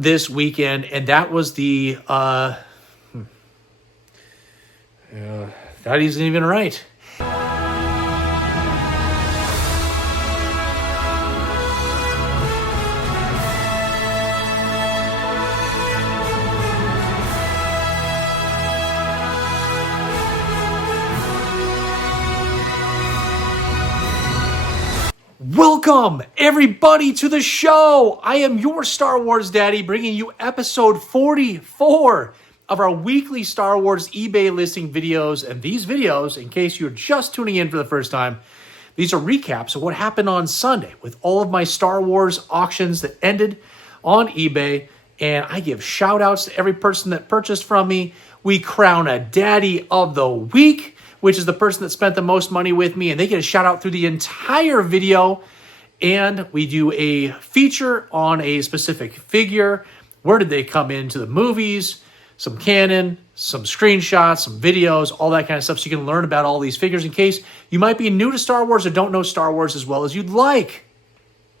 this weekend, and that was the that isn't even right. Welcome, everybody, to the show. I am your Star Wars daddy, bringing you episode 44 of our weekly Star Wars eBay listing videos. And these videos, in case you're just tuning in for the first time, these are recaps of what happened on Sunday with all of my Star Wars auctions that ended on eBay. And I give shout outs to every person that purchased from me. We crown a Daddy of the Week, which is the person that spent the most money with me, and they get a shout out through the entire video. And we do a feature on a specific figure. Where did they come into the movies? Some canon, some screenshots, some videos, all that kind of stuff, so you can learn about all these figures in case you might be new to Star Wars or don't know Star Wars as well as you'd like.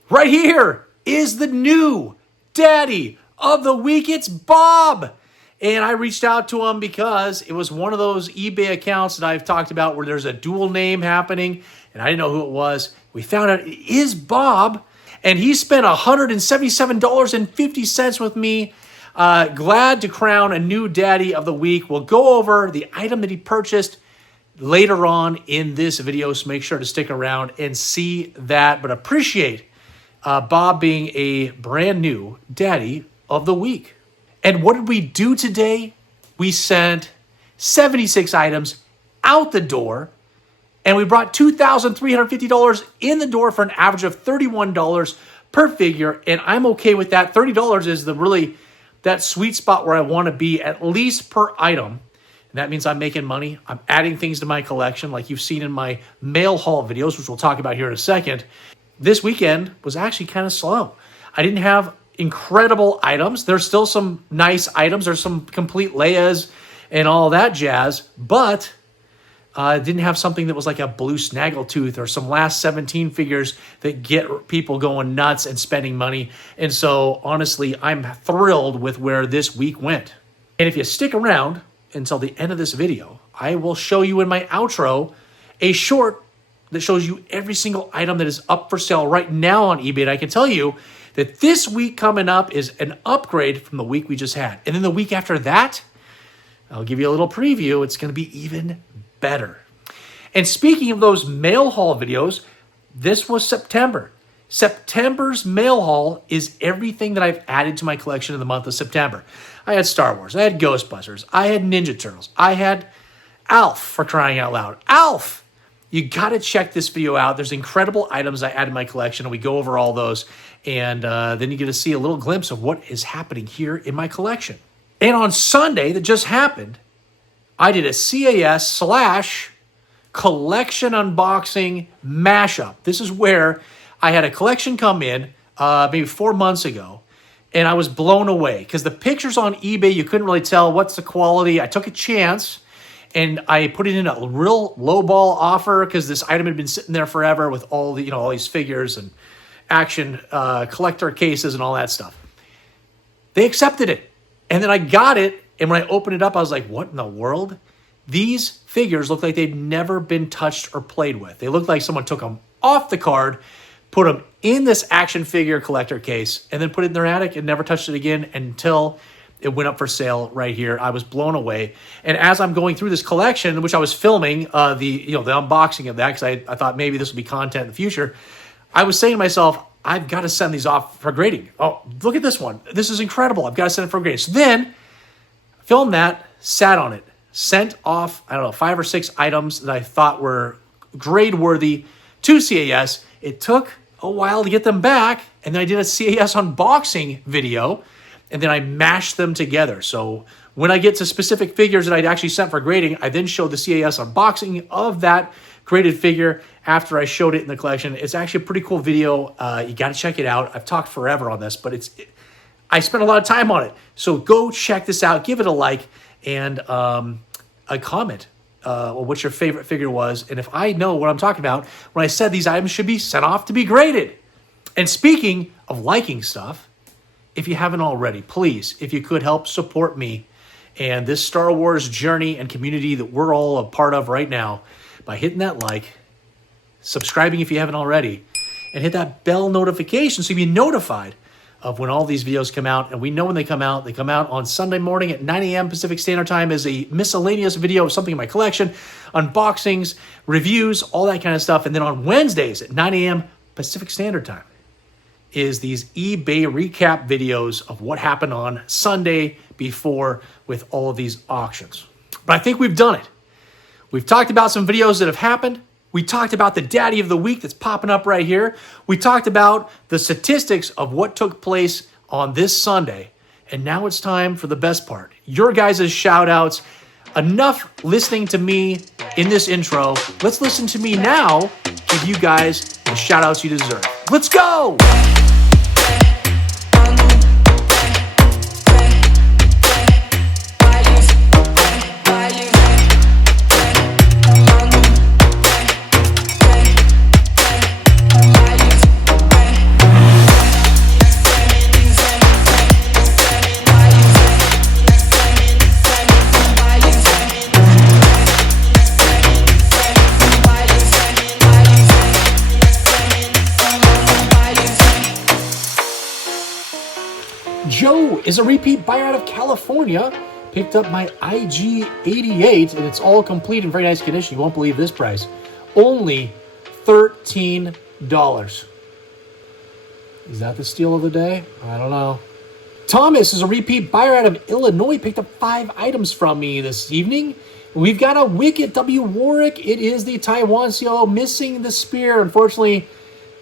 Right here is the new Daddy of the Week. It's Bob. And I reached out to him because it was one of those eBay accounts that I've talked about where there's a dual name happening, and I didn't know who it was. We found out it is Bob, and he spent $177.50 with me. Glad to crown a new Daddy of the Week. We'll go over the item that he purchased later on in this video, so make sure to stick around and see that. But appreciate Bob being a brand new Daddy of the Week. And what did we do today? We sent 76 items out the door, and we brought $2,350 in the door for an average of $31 per figure, and I'm okay with that. $30 is that sweet spot where I want to be, at least per item. And that means I'm making money. I'm adding things to my collection like you've seen in my mail haul videos, which we'll talk about here in a second. This weekend was actually kind of slow. I didn't have incredible items. There's still some nice items. There's some complete Leias and all that jazz, but I didn't have something that was like a blue snaggletooth or some last 17 figures that get people going nuts and spending money. And so honestly, I'm thrilled with where this week went. And if you stick around until the end of this video, I will show you in my outro a short that shows you every single item that is up for sale right now on eBay. And I can tell you that this week coming up is an upgrade from the week we just had. And then the week after that, I'll give you a little preview, it's going to be even better. And speaking of those mail haul videos, this was September. September's mail haul is everything that I've added to my collection in the month of September. I had Star Wars, I had Ghostbusters, I had Ninja Turtles, I had Alf, for crying out loud. Alf! You got to check this video out. There's incredible items I added to my collection, and we go over all those. And then you get to see a little glimpse of what is happening here in my collection. And on Sunday that just happened, I did a CAS/collection unboxing mashup. This is where I had a collection come in maybe 4 months ago, and I was blown away because the pictures on eBay, you couldn't really tell what's the quality. I took a chance, and I put it in a real lowball offer because this item had been sitting there forever with all the all these figures and action collector cases and all that stuff. They accepted it, and then I got it, and when I opened it up, I was like, what in the world? These figures look like they've never been touched or played with. They look like someone took them off the card, put them in this action figure collector case, and then put it in their attic and never touched it again until it went up for sale right here. I was blown away. And as I'm going through this collection, which I was filming the unboxing of that because I thought maybe this would be content in the future, I was saying to myself, I've got to send these off for grading. Oh, look at this one. This is incredible. I've got to send it for grading. So then, filmed that, sat on it, sent off, 5 or 6 items that I thought were grade worthy to CAS. It took a while to get them back, and then I did a CAS unboxing video, and then I mashed them together. So when I get to specific figures that I'd actually sent for grading, I then showed the CAS unboxing of that graded figure after I showed it in the collection. It's actually a pretty cool video. You got to check it out. I've talked forever on this, but I spent a lot of time on it. So go check this out. Give it a like and a comment on what your favorite figure was. And if I know what I'm talking about when I said these items should be sent off to be graded. And speaking of liking stuff, if you haven't already, please, if you could help support me and this Star Wars journey and community that we're all a part of right now by hitting that like, subscribing if you haven't already, and hit that bell notification so you'll be notified of when all these videos come out. And we know when they come out. They come out on Sunday morning at 9 a.m. Pacific Standard Time as a miscellaneous video of something in my collection, unboxings, reviews, all that kind of stuff. And then on Wednesdays at 9 a.m. Pacific Standard Time is these eBay recap videos of what happened on Sunday before with all of these auctions. But I think we've done it. We've talked about some videos that have happened. We talked about the Daddy of the Week that's popping up right here. We talked about the statistics of what took place on this Sunday. And now it's time for the best part. Your guys' shout outs. Enough listening to me in this intro. Let's listen to me now give you guys the shout outs you deserve. Let's go! Joe is a repeat buyer out of California. Picked up my IG-88, and it's all complete in very nice condition. You won't believe this price. Only $13. Is that the steal of the day? I don't know. Thomas is a repeat buyer out of Illinois. Picked up 5 items from me this evening. We've got a Wicket W. Warwick. It is the Taiwan CLO missing the spear. Unfortunately,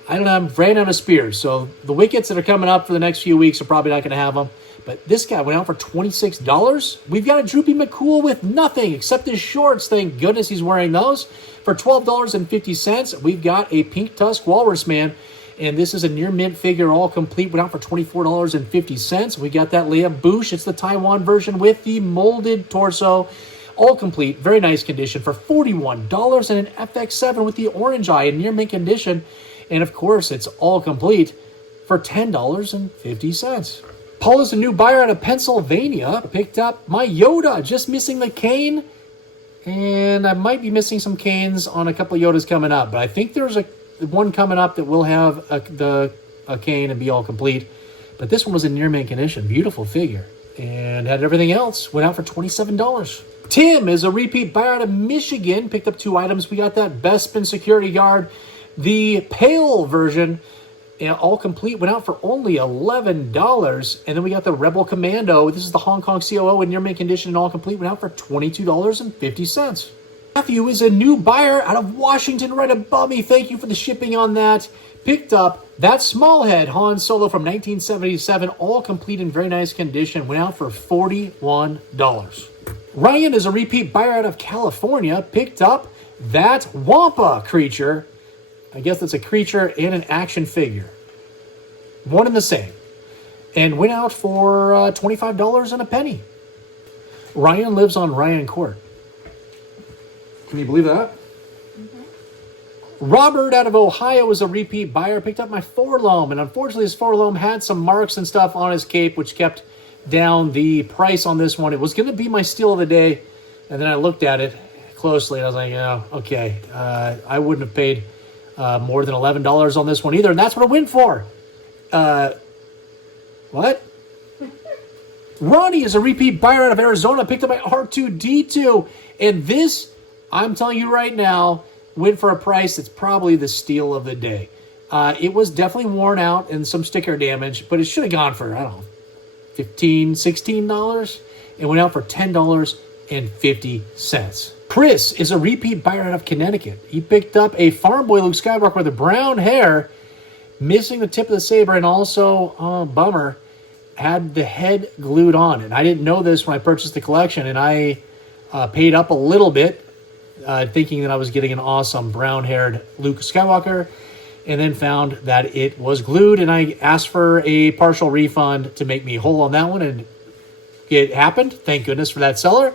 I don't know, ran out of spears. So the Wickets that are coming up for the next few weeks are probably not going to have them. But this guy went out for $26. We've got a Droopy McCool with nothing except his shorts. Thank goodness he's wearing those. For $12.50, we've got a Pink Tusk Walrus Man. And this is a near mint figure, all complete. Went out for $24.50. We got that Leia Boosh. It's the Taiwan version with the molded torso. All complete, very nice condition for $41. And an FX7 with the orange eye in near mint condition. And of course, it's all complete for $10.50. Paul is a new buyer out of Pennsylvania. Picked up my Yoda, just missing the cane. And I might be missing some canes on a couple of Yodas coming up. But I think there's one coming up that will have a cane and be all complete. But this one was in near mint condition. Beautiful figure. And had everything else. Went out for $27. Tim is a repeat buyer out of Michigan. Picked up 2 items. We got that Bespin security guard. The pale version, all complete, went out for only $11. And then we got the Rebel Commando. This is the Hong Kong COO in near mint condition and all complete. Went out for $22.50. Matthew is a new buyer out of Washington right above me. Thank you for the shipping on that. Picked up that small head Han Solo from 1977, all complete in very nice condition. Went out for $41. Ryan is a repeat buyer out of California. Picked up that Wampa creature. I guess that's a creature and an action figure. One and the same. And went out for $25 and a penny. Ryan lives on Ryan Court. Can you believe that? Mm-hmm. Robert out of Ohio is a repeat buyer. Picked up my Forlome. And unfortunately, his Forlome had some marks and stuff on his cape, which kept down the price on this one. It was going to be my steal of the day. And then I looked at it closely. And I was like, oh, okay. I wouldn't have paid more than $11 on this one either, and that's what it went for. What? Ronnie is a repeat buyer out of Arizona. Picked up my R2-D2, and this, I'm telling you right now, went for a price that's probably the steal of the day. It was definitely worn out and some sticker damage, but it should have gone for, I don't know, $15, $16. It went out for $10.50. Chris is a repeat buyer out of Connecticut. He picked up a Farm Boy Luke Skywalker with the brown hair, missing the tip of the saber, and also, bummer, had the head glued on. And I didn't know this when I purchased the collection, and I paid up a little bit, thinking that I was getting an awesome brown-haired Luke Skywalker, and then found that it was glued, and I asked for a partial refund to make me whole on that one, and it happened. Thank goodness for that seller.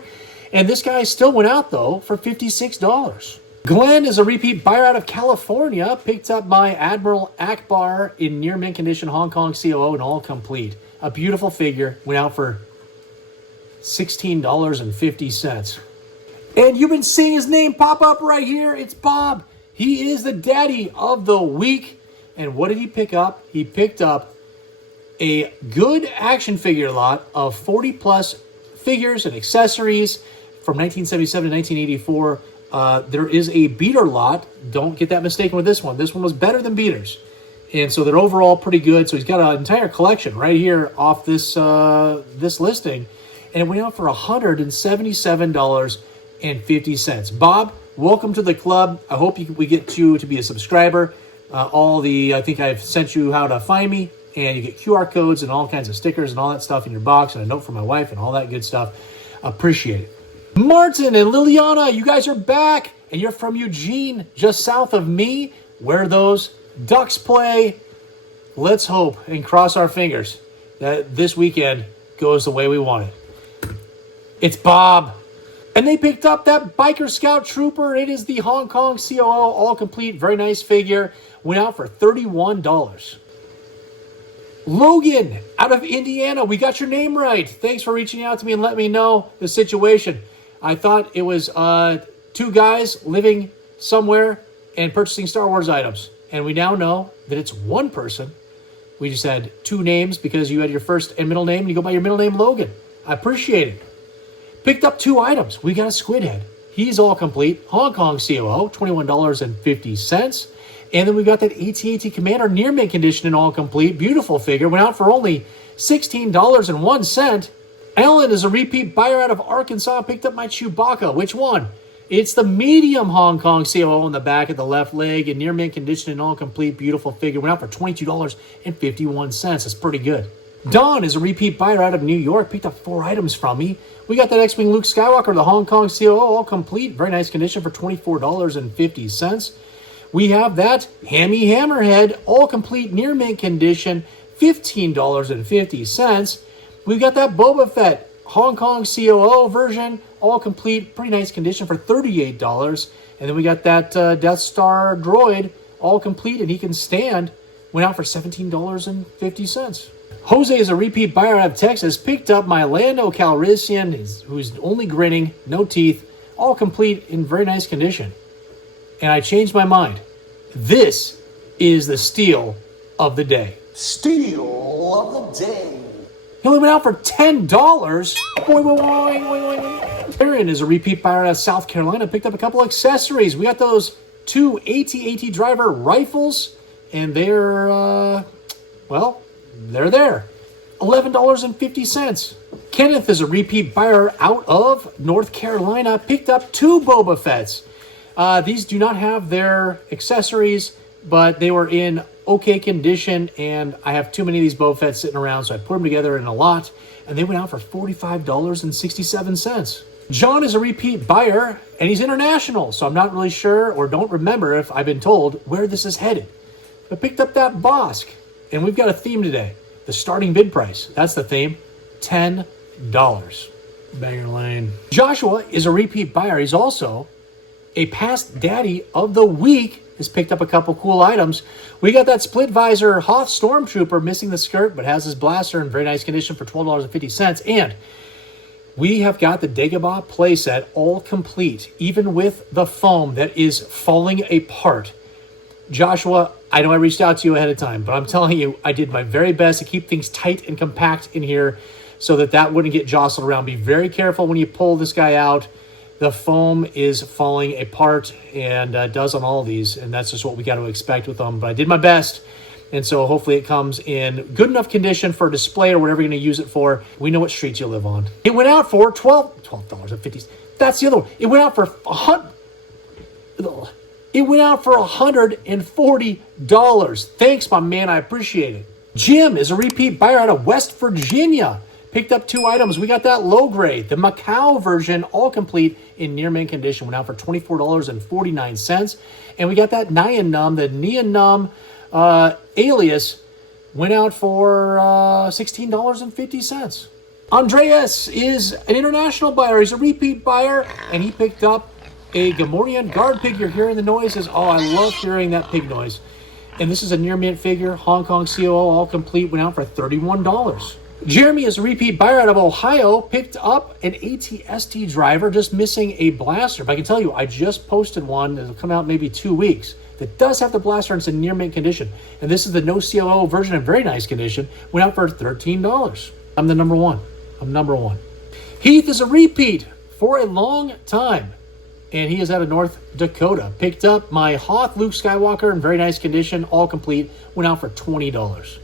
And this guy still went out, though, for $56. Glenn is a repeat buyer out of California. Picked up my Admiral Akbar in near mint condition Hong Kong COO and all complete. A beautiful figure. Went out for $16.50. And you've been seeing his name pop up right here. It's Bob. He is the daddy of the week. And what did he pick up? He picked up a good action figure lot of 40 plus figures and accessories from 1977 to 1984. There is a beater lot. Don't get that mistaken with this one. This one was better than beaters. And so they're overall pretty good. So he's got an entire collection right here off this this listing. And it went out for $177.50. Bob, welcome to the club. I hope we get you to be a subscriber. I think I've sent you how to find me. And you get QR codes and all kinds of stickers and all that stuff in your box. And a note from my wife and all that good stuff. Appreciate it. Martin and Liliana, you guys are back. And you're from Eugene, just south of me, where those Ducks play. Let's hope and cross our fingers that this weekend goes the way we want it. It's Bob. And they picked up that Biker Scout Trooper. It is the Hong Kong COO, all complete, very nice figure. Went out for $31. Logan, out of Indiana, we got your name right. Thanks for reaching out to me and letting me know the situation. I thought it was two guys living somewhere and purchasing Star Wars items. And we now know that it's one person. We just had two names because you had your first and middle name and you go by your middle name, Logan. I appreciate it. Picked up two items. We got a squid head. He's all complete. Hong Kong COO, $21.50. And then we got that AT-AT Commander near mint condition and all complete. Beautiful figure. Went out for only $16.01. Alan is a repeat buyer out of Arkansas. Picked up my Chewbacca. Which one? It's the medium Hong Kong COO on the back of the left leg and near mint condition and all complete. Beautiful figure. Went out for $22.51. That's pretty good. Don is a repeat buyer out of New York. Picked up 4 items from me. We got that X-Wing Luke Skywalker, the Hong Kong COO, all complete. Very nice condition for $24.50. We have that Hammy Hammerhead, all complete, near mint condition, $15.50. We've got that Boba Fett Hong Kong COO version, all complete, pretty nice condition for $38. And then we got that Death Star droid, all complete, and he can stand, went out for $17.50. Jose is a repeat buyer out of Texas, picked up my Lando Calrissian, who's only grinning, no teeth, all complete in very nice condition. And I changed my mind. This is the steal of the day. Steal of the day. He only went out for $10. Boing, boing, boing, boing. Aaron is a repeat buyer out of South Carolina, picked up a couple accessories. We got those 2 AT-AT driver rifles, and they're, they're there. $11.50. Kenneth is a repeat buyer out of North Carolina, picked up 2 Boba Fetts. These do not have their accessories, but they were in okay condition, and I have too many of these Boba Fetts sitting around, so I put them together in a lot, and they went out for $45.67. John is a repeat buyer, and he's international, so I'm not really sure or don't remember if I've been told where this is headed. I picked up that Bosk, and we've got a theme today. The starting bid price, that's the theme, $10. Banger lane. Joshua is a repeat buyer. He's also a past daddy of the week. Has picked up a couple cool items. We got that split visor Hoth Stormtrooper, missing the skirt, but has his blaster in very nice condition for $12.50. And we have got the Dagobah playset all complete, even with the foam that is falling apart. Joshua, I know I reached out to you ahead of time, but I'm telling you, I did my very best to keep things tight and compact in here so that wouldn't get jostled around. Be very careful when you pull this guy out. The foam is falling apart, and does on all of these, and that's just what we got to expect with them. But I did my best, and so hopefully it comes in good enough condition for display or whatever you're going to use it for. We know what streets you live on. It went out for $12.50. That's the other one. It went out for $140. Thanks, my man. I appreciate it. Jim is a repeat buyer out of West Virginia. Picked up 2 items. We got that low grade, the Macau version, all complete in near mint condition. Went out for $24.49. And we got that Nyan Num, the Neon Num alias, went out for $16.50. Andreas is an international buyer. He's a repeat buyer, and he picked up a Gamorrean guard pig. You're hearing the noises. Oh, I love hearing that pig noise. And this is a near mint figure, Hong Kong COO, all complete, went out for $31. Jeremy is a repeat buyer out of Ohio, picked up an ATST driver, just missing a blaster. But I can tell you, I just posted one that'll come out maybe 2 weeks that does have the blaster and it's in near mint condition. And this is the no COO version in very nice condition. Went out for $13. I'm the number one. I'm number one. Heath is a repeat for a long time, and he is out of North Dakota. Picked up my Hoth Luke Skywalker in very nice condition, all complete. Went out for $20.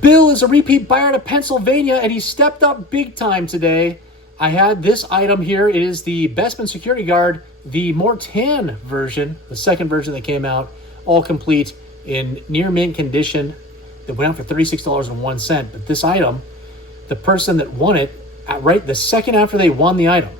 Bill is a repeat buyer out of Pennsylvania, and he stepped up big time today. I had this item here. It is the Bestman Security Guard, the Mortan version, the second version that came out, all complete in near mint condition. That went out for $36.01. But this item, the person that won it, right the second after they won the item,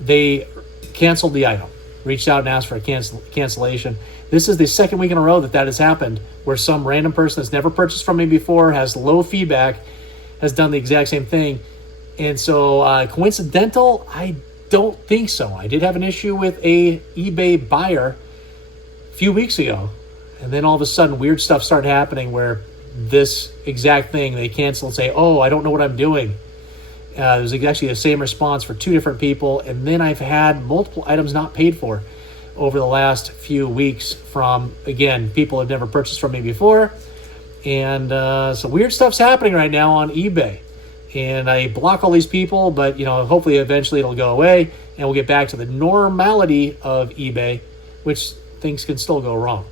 they canceled the item, reached out and asked for a cancellation. This is the second week in a row that has happened, where some random person that's never purchased from me before, has low feedback, has done the exact same thing. And so coincidental, I don't think so. I did have an issue with a eBay buyer a few weeks ago, and then all of a sudden weird stuff started happening where this exact thing, they cancel and say, oh, I don't know what I'm doing. There's actually the same response for two different people, and then I've had multiple items not paid for over the last few weeks from, again, people have never purchased from me before. And so weird stuff's happening right now on eBay. And I block all these people, but hopefully eventually it'll go away and we'll get back to the normality of eBay, which things can still go wrong.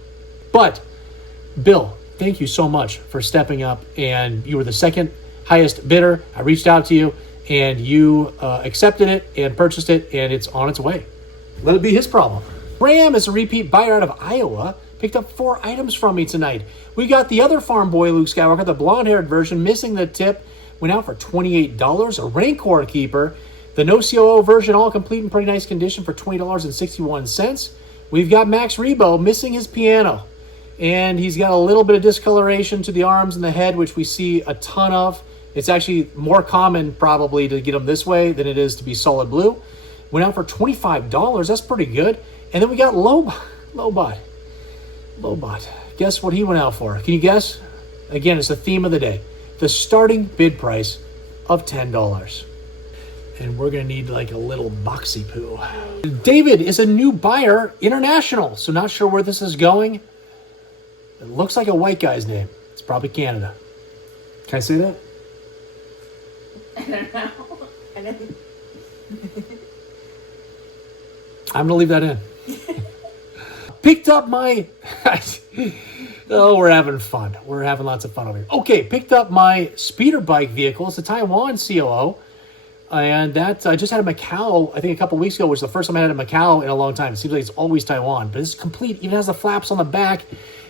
But Bill, thank you so much for stepping up, and you were the second highest bidder. I reached out to you and you accepted it and purchased it, and it's on its way. Let it be his problem. Graham is a repeat buyer out of Iowa, picked up 4 items from me tonight. We got the other farm boy Luke Skywalker, the blonde-haired version, missing the tip, went out for $28. A Rancor keeper, the no COO version, all complete in pretty nice condition for $20.61. We've got Max Rebo missing his piano, and he's got a little bit of discoloration to the arms and the head, which we see a ton of. It's actually more common probably to get them this way than it is to be solid blue. Went out for $25. That's pretty good. And then we got Lobot. Guess what he went out for? Can you guess? Again, it's the theme of the day. The starting bid price of $10. And we're going to need like a little boxy poo. David is a new buyer, international. So not sure where this is going. It looks like a white guy's name. It's probably Canada. Can I say that? I don't know. I didn't. I'm going to leave that in. Picked up my... Oh, we're having fun. We're having lots of fun over here. Okay, picked up my speeder bike vehicle. It's a Taiwan COO. And that I just had a Macau, I think a couple weeks ago, which was the first time I had a Macau in a long time. It seems like it's always Taiwan. But it's complete. Even has the flaps on the back.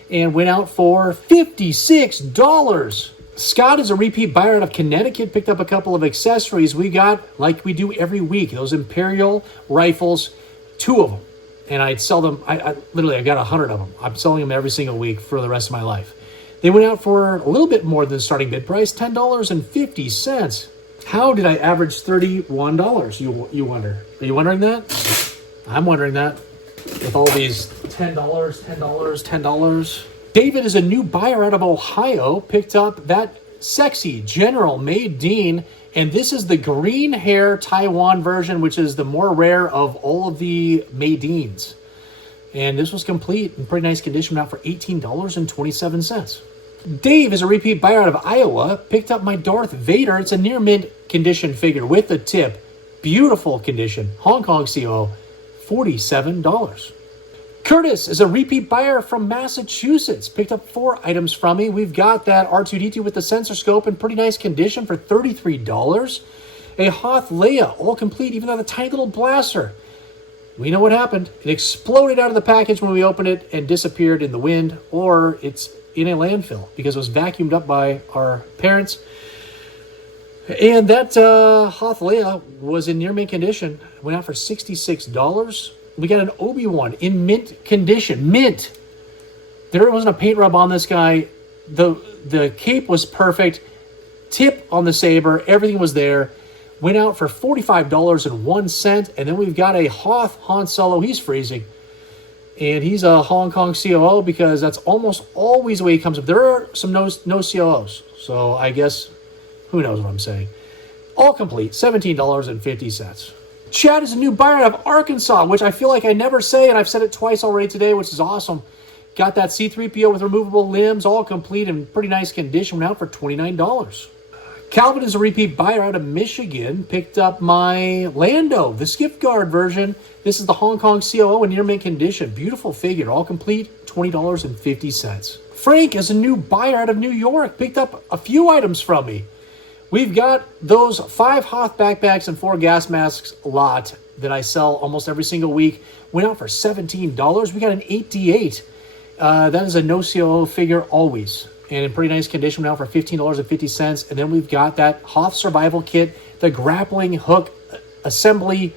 And went out for $56. Scott is a repeat buyer out of Connecticut. Picked up a couple of accessories. We got, like we do every week, those Imperial rifles, 2 of them. And I'd sell them, I literally, I got 100 of them. I'm selling them every single week for the rest of my life. They went out for a little bit more than the starting bid price, $10.50. How did I average $31, you wonder? Are you wondering that? I'm wondering that. With all these $10. David is a new buyer out of Ohio, picked up that sexy General Made Dean, and this is the green hair Taiwan version, which is the more rare of all of the Madeens. And this was complete in pretty nice condition, out for $18.27. Dave is a repeat buyer out of Iowa, picked up my Darth Vader. It's a near mint condition figure with the tip. Beautiful condition. Hong Kong CO, $47. Curtis is a repeat buyer from Massachusetts. Picked up 4 items from me. We've got that R2-D2 with the sensor scope in pretty nice condition for $33. A Hoth Leia, all complete, even on a tiny little blaster. We know what happened. It exploded out of the package when we opened it and disappeared in the wind, or it's in a landfill because it was vacuumed up by our parents. And that Hoth Leia was in near mint condition. Went out for $66. We got an Obi-Wan in mint condition. Mint. There wasn't a paint rub on this guy. The cape was perfect. Tip on the saber. Everything was there. Went out for $45.01. And then we've got a Hoth Han Solo. He's freezing. And he's a Hong Kong COO because that's almost always the way he comes up. There are some no COOs. So I guess Who knows what I'm saying? All complete, $17.50. Chad is a new buyer out of Arkansas, which I feel like I never say, and I've said it twice already today, which is awesome. Got that C-3PO with removable limbs, all complete and pretty nice condition. Went out for $29. Calvin is a repeat buyer out of Michigan. Picked up my Lando, the Skiff Guard version. This is the Hong Kong COO in near mint condition. Beautiful figure, all complete, $20.50. Frank is a new buyer out of New York. Picked up a few items from me. We've got those 5 Hoth backpacks and 4 gas masks lot that I sell almost every single week. Went out for $17. We got an 8D8. That is a no COO figure always. And in pretty nice condition, now for $15.50. And then we've got that Hoth survival kit, the grappling hook assembly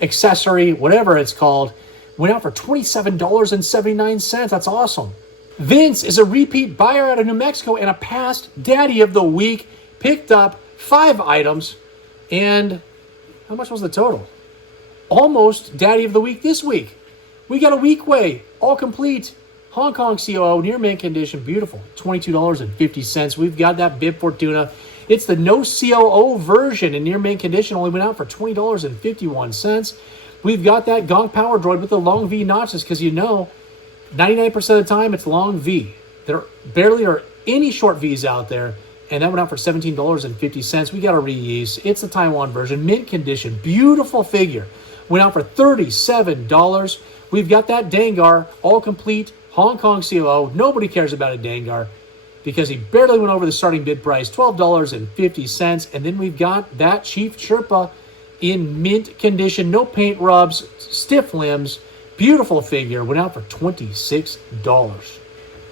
accessory, whatever it's called, went out for $27.79. That's awesome. Vince is a repeat buyer out of New Mexico and a past daddy of the week. Picked up 5 items. And how much was the total? Almost daddy of the week this week. We got a week way, all complete. Hong Kong COO, near mint condition, beautiful, $22.50. We've got that Bib Fortuna. It's the no COO version in near mint condition, only went out for $20.51. We've got that Gong Power Droid with the long V notches, because 99% of the time it's long V. There barely are any short Vs out there, and that went out for $17.50. We got a reuse. It's the Taiwan version, mint condition, beautiful figure. Went out for $37. We've got that Dengar, all complete, Hong Kong COO. Nobody cares about a Dengar because he barely went over the starting bid price, $12.50. And then we've got that Chief Sherpa in mint condition, no paint rubs, stiff limbs, beautiful figure. Went out for $26.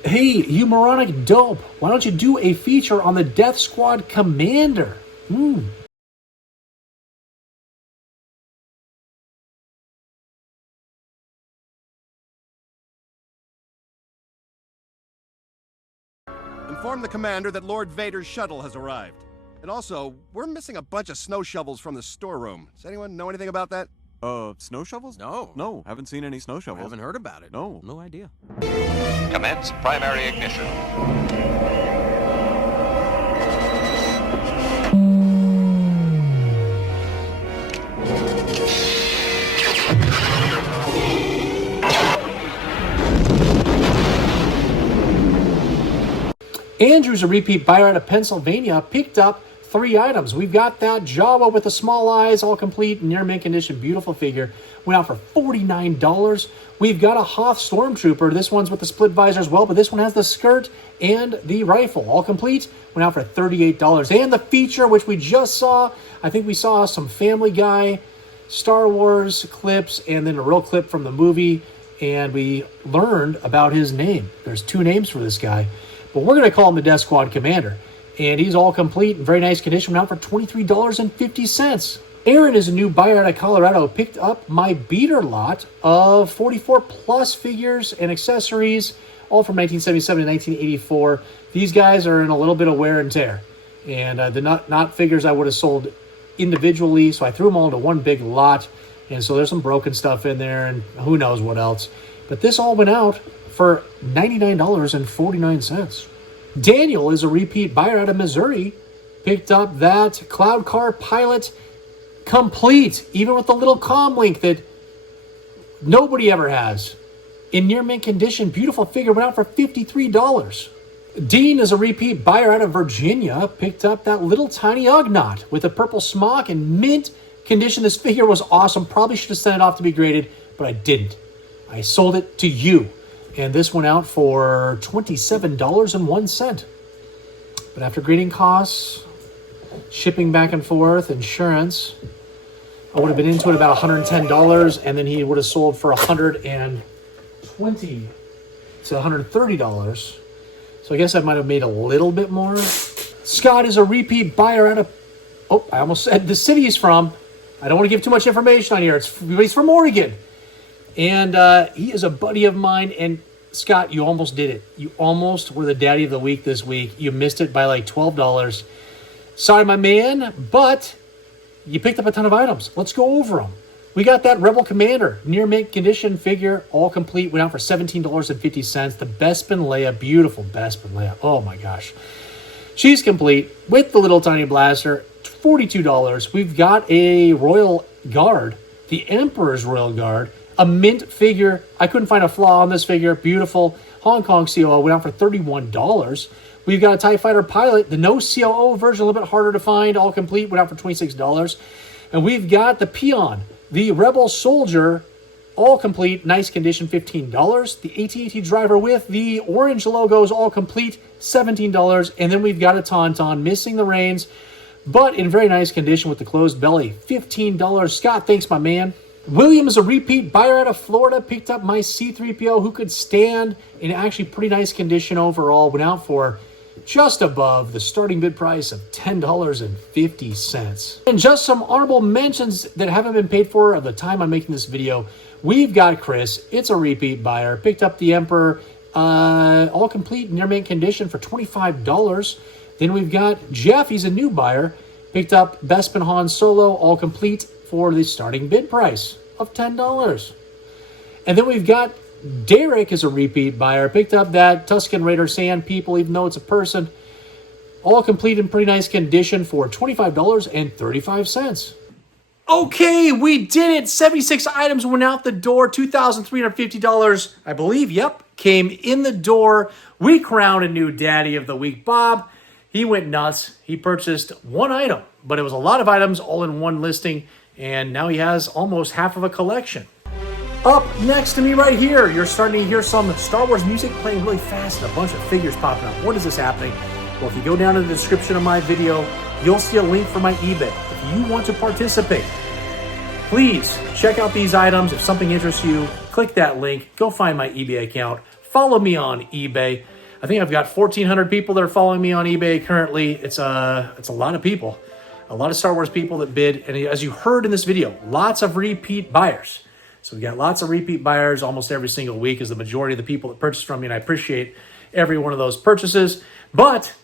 Hey, you moronic dope, why don't you do a feature on the Death Squad Commander? Inform the commander that Lord Vader's shuttle has arrived. And also, we're missing a bunch of snow shovels from the storeroom. Does anyone know anything about that? Snow shovels? No. No, haven't seen any snow I shovels. haven't heard about it. No. No idea. Commence primary ignition. Andrew's a repeat buyer out of Pennsylvania. Picked up 3 items. We've got that Jawa with the small eyes, all complete, near mint condition, beautiful figure. Went out for $49. We've got a Hoth Stormtrooper. This one's with the split visor as well, but this one has the skirt and the rifle, all complete. Went out for $38. And the feature, which we just saw, I think we saw some Family Guy, Star Wars clips, and then a real clip from the movie, and we learned about his name. There's 2 names for this guy. But we're going to call him the Death Squad Commander. And he's all complete in very nice condition. Went out for $23.50. Aaron is a new buyer out of Colorado. Picked up my beater lot of 44 plus figures and accessories, all from 1977 to 1984. These guys are in a little bit of wear and tear. And they're not figures I would have sold individually, so I threw them all into one big lot. And so there's some broken stuff in there and who knows what else. But this all went out for $99.49. Daniel is a repeat buyer out of Missouri. Picked up that Cloud Car Pilot complete, even with the little comm link that nobody ever has. In near mint condition, beautiful figure, went out for $53. Dean is a repeat buyer out of Virginia. Picked up that little tiny Ugnaught with a purple smock in mint condition. This figure was awesome. Probably should have sent it off to be graded, but I didn't. I sold it to you. And this went out for $27.01. But after grading costs, shipping back and forth, insurance, I would have been into it about $110, and then he would have sold for $120 to $130. So I guess I might have made a little bit more. Scott is a repeat buyer out of, I almost said the city he's from. I don't want to give too much information on here. He's from Oregon. And he is a buddy of mine. And Scott, you almost did it. You almost were the daddy of the week this week. You missed it by like $12. Sorry, my man, but you picked up a ton of items. Let's go over them. We got that Rebel Commander, near mint condition figure, all complete. Went out for $17.50. The Bespin Leia, beautiful Bespin Leia. Oh my gosh. She's complete with the little tiny blaster, $42. We've got a Royal Guard, the Emperor's Royal Guard, a mint figure. I couldn't find a flaw on this figure. Beautiful. Hong Kong COO went out for $31. We've got a TIE Fighter pilot, the no COO version, a little bit harder to find, all complete, went out for $26. And we've got the Peon, the Rebel Soldier, all complete, nice condition, $15. The AT-AT driver with the orange logos, all complete, $17. And then we've got a Tauntaun, missing the reins, but in very nice condition with the closed belly, $15. Scott, thanks, my man. William is a repeat buyer out of Florida, picked up my C-3PO who could stand in actually pretty nice condition overall, went out for just above the starting bid price of $10.50. And just some honorable mentions that haven't been paid for at the time I'm making this video. We've got Chris, it's a repeat buyer, picked up the Emperor, all complete, near mint condition for $25. Then we've got Jeff, he's a new buyer, picked up Bespin Han Solo, all complete, for the starting bid price of $10. And then we've got Derek is a repeat buyer, picked up that Tusken Raider Sand People, even though it's a person, all complete in pretty nice condition for $25.35. Okay, we did it. 76 items went out the door, $2,350, I believe, yep, came in the door. We crowned a new Daddy of the Week. Bob, he went nuts. He purchased one item, but it was a lot of items all in one listing, and now he has almost half of a collection. Up next to me right here, you're starting to hear some Star Wars music playing really fast and a bunch of figures popping up. What is this happening? Well, if you go down to the description of my video, you'll see a link for my eBay. If you want to participate, please check out these items. If something interests you, click that link. Go find my eBay account. Follow me on eBay. I think I've got 1,400 people that are following me on eBay currently. It's a lot of people. A lot of Star Wars people that bid. And as you heard in this video, lots of repeat buyers. So we got lots of repeat buyers almost every single week is the majority of the people that purchase from me. And I appreciate every one of those purchases. But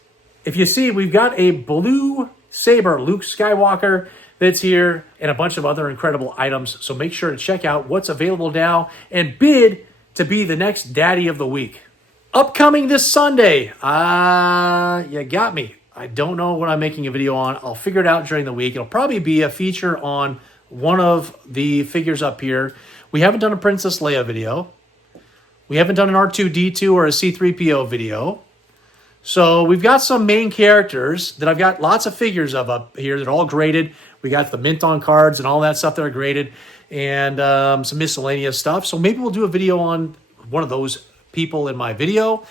if you see, we've got a blue saber Luke Skywalker that's here and a bunch of other incredible items. So make sure to check out what's available now and bid to be the next Daddy of the Week. Upcoming this Sunday, you got me. I don't know what I'm making a video on. I'll figure it out during the week. It'll probably be a feature on one of the figures up here. We haven't done a Princess Leia video. We haven't done an R2-D2 or a C-3PO video. So we've got some main characters that I've got lots of figures of up here that are all graded. We got the mint on cards and all that stuff that are graded and some miscellaneous stuff. So maybe we'll do a video on one of those people in my video.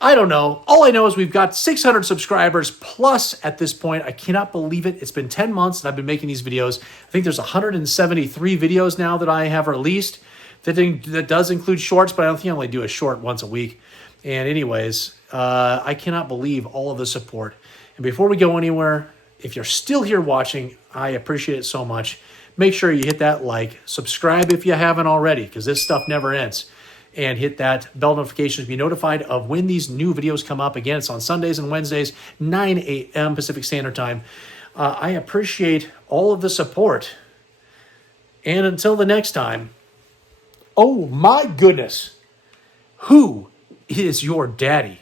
I don't know. All I know is we've got 600 subscribers plus at this point. I cannot believe it. It's been 10 months that I've been making these videos. I think there's 173 videos now that I have released. That does include shorts, but I don't think I only do a short once a week. And anyways, I cannot believe all of the support. And before we go anywhere, if you're still here watching, I appreciate it so much. Make sure you hit that like, subscribe if you haven't already, because this stuff never ends. And hit that bell notification to be notified of when these new videos come up. Again, it's on Sundays and Wednesdays, 9 a.m. Pacific Standard Time. I appreciate all of the support. And until the next time, oh my goodness, who is your daddy?